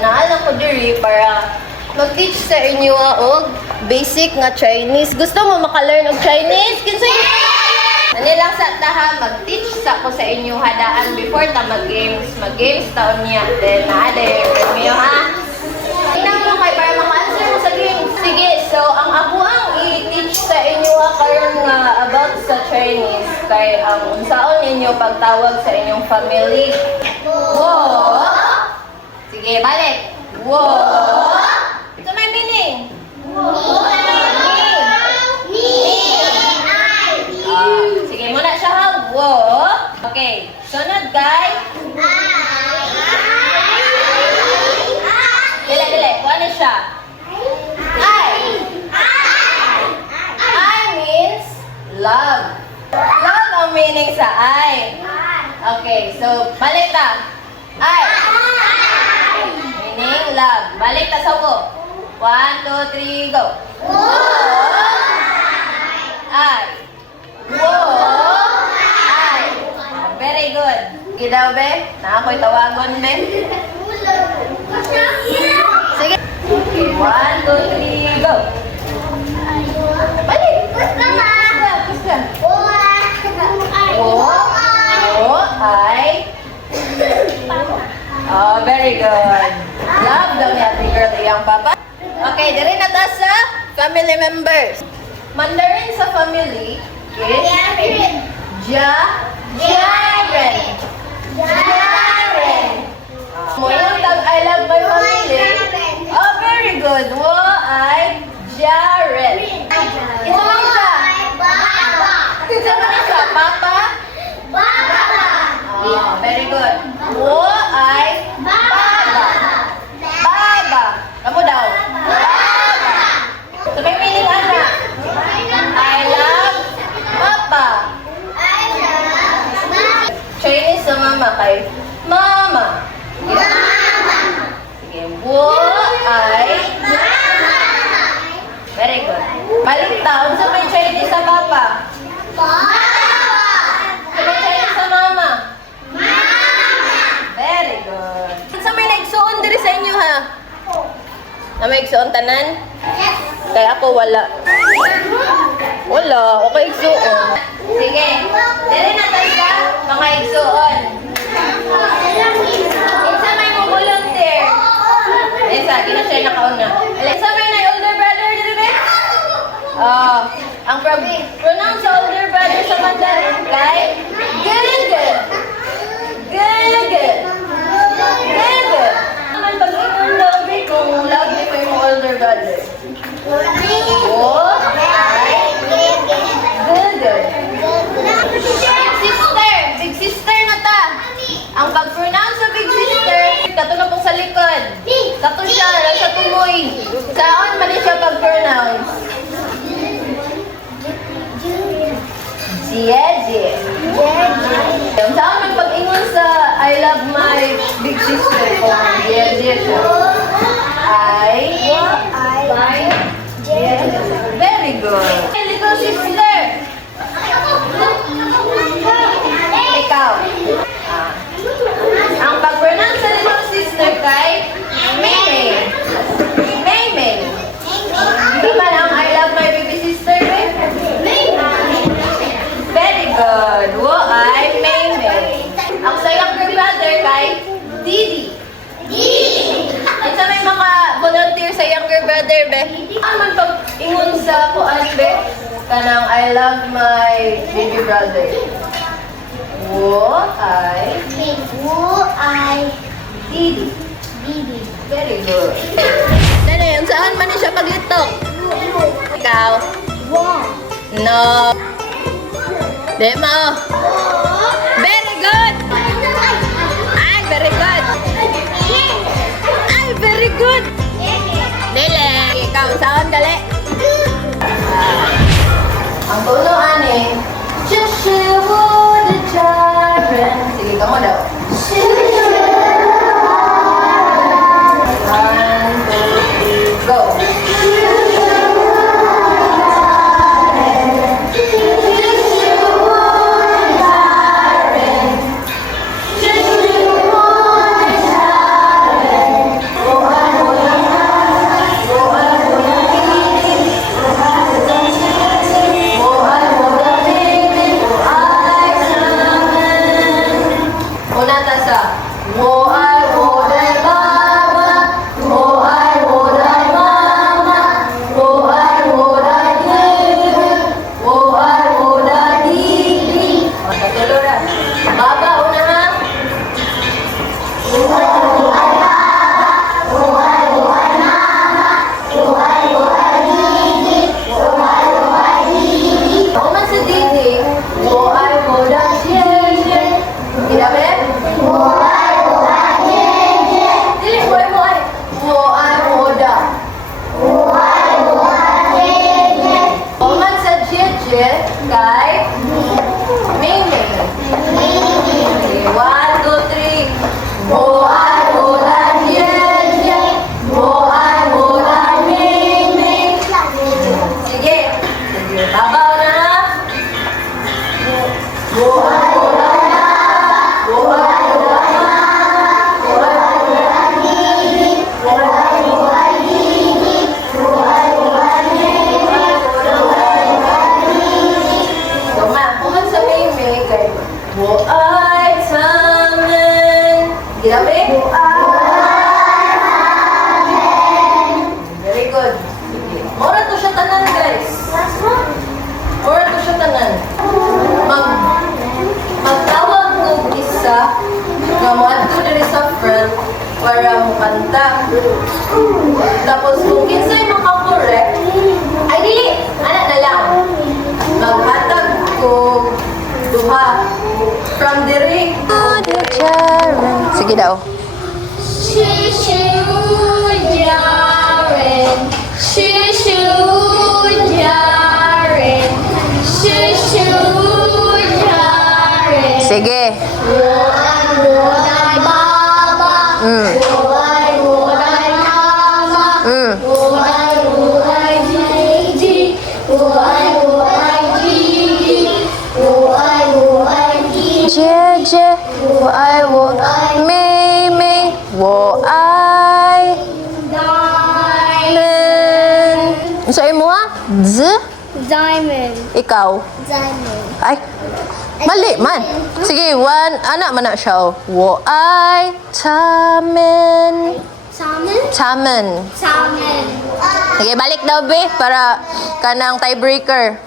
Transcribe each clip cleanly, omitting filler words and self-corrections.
naalang ko diri para mag-teach sa inyo og basic nga Chinese. Gusto mo maka-learn og Chinese? Kinsay? Ano lang sa taha, mag-teach sa ko sa inyo hadaan before ta mag-games. Mag-games taon niya. Then, naade, premio ha? Tingnan mo kay para maka-answer mo sa games. Sige, so ang ako ang i-teach sa inyo ha karon nga about sa Chinese. Kay ang unsaon ninyo pagtawag sa inyong family. Wo! Sige, balik. Wo! Ito may meaning. Sige, muna siya ha. Wo. Okay. Sunod, guys. Dili. Ano siya? I means love. Love ang meaning sa I. Okay, so balik ta. I. Meaning love. Balik ta sa wo. 1, 2, 3, go. Wo. I. Wo. I. Very good. Gidaw, be? Na ako'y tawagon, be? Sige. 1, 2, 3, go. Balik. Puska. Wo. Wo. I. Oh, very good. Love daw ni ate girl iyang papa. Okay, diri na ta sa family members. Mandarin sa family is Jaren. Mo yung tag I love my family. Oh, very good. Wo ay Jaren. Isa man siya. Isa man siya. Papa. Oh, very good. Wo ay Baba. Baba. Kamu daw. Baba. So may meaning anak. I love Papa. Chinese sa mama kay Mama. Sige. Wo ay very good. Balik taon sa may Chinese sa Papa. Sa may Chinese sa Mama. Very good. Sa may naigsuon diri sa inyo ha? Na may igsuon tanan? Kaya ako wala. Wala, okay igsuon. Sige. Diri na tayo sa mga igsuon. Isa may mo volunteer. Isa, kinasya na kauna. Isa may na older brother diri be? Ang pronounce sa older brother sa Mandarin kay Gege. Gege. Gege. Naman pag-ingon daw be kung love niyo ko yung older brother. Oh, ay. Gege. Big sister na ta. Ang pag-pronounce sa big sister, kato na po sa likod. Kato siya, nasa tumoy. Saan man siya pag-pronounce? Jeje. Saan man pag-ingon sa I love my big sister ko? Jeje siya. Very good. Little sister. Ikaw. Ang pag-pronounce sa little sister kay Maymay. Maymay. Di ba lang I love my baby sister, babe? Very good. Wo ay Maymay. Ang sa younger brother kay Didi. At sa may maka-volunteer sa younger brother, be? Ano man pag-ingon sa kuan, be? Kanang I love my baby brother. Wo ay Didi. Very good. Dali, yung saan man siya paglitok? Ikaw? No. Di mo. Very good. Ay, very good. Ay, very good. Dili. Ikaw, saan dali? Ang tulo, ani. Shushu the children. Sige, kamu daw. One, two, three, go. Tama, kuman sa may kay Buay Tamen. Ginabi? Very good. Mora to siya tanan, guys. Mora to siya tanan. Magtawag ko isa nga mo adto diri sa front para mo kanta. Tapos kung kinsay makakorek, ay dili, ana na lang. Maghatag ko duha from diri. Sige daw. Sige. Jeje, wo ai wo mei mei, wo ai men. Sa imo ha? Z? Diamond. Ikaw? Diamond. Ay, mali man. Sige, one, anak man na siya. Wo ai tamen. Salmon. Tamen. Salmon. Sige, balik daw, be, para kanang tiebreaker.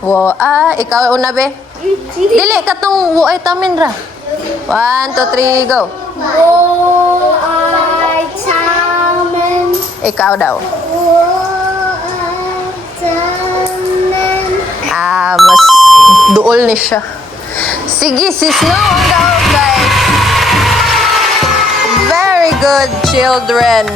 Wo ai, ikaw una, be. Dili, katong wo ai tamen ra. 1, 2, 3, go. Salmon. Ikaw daw. Salmon. Mas duol ni siya. Sige, si Snow ang daw, guys. Very good, children.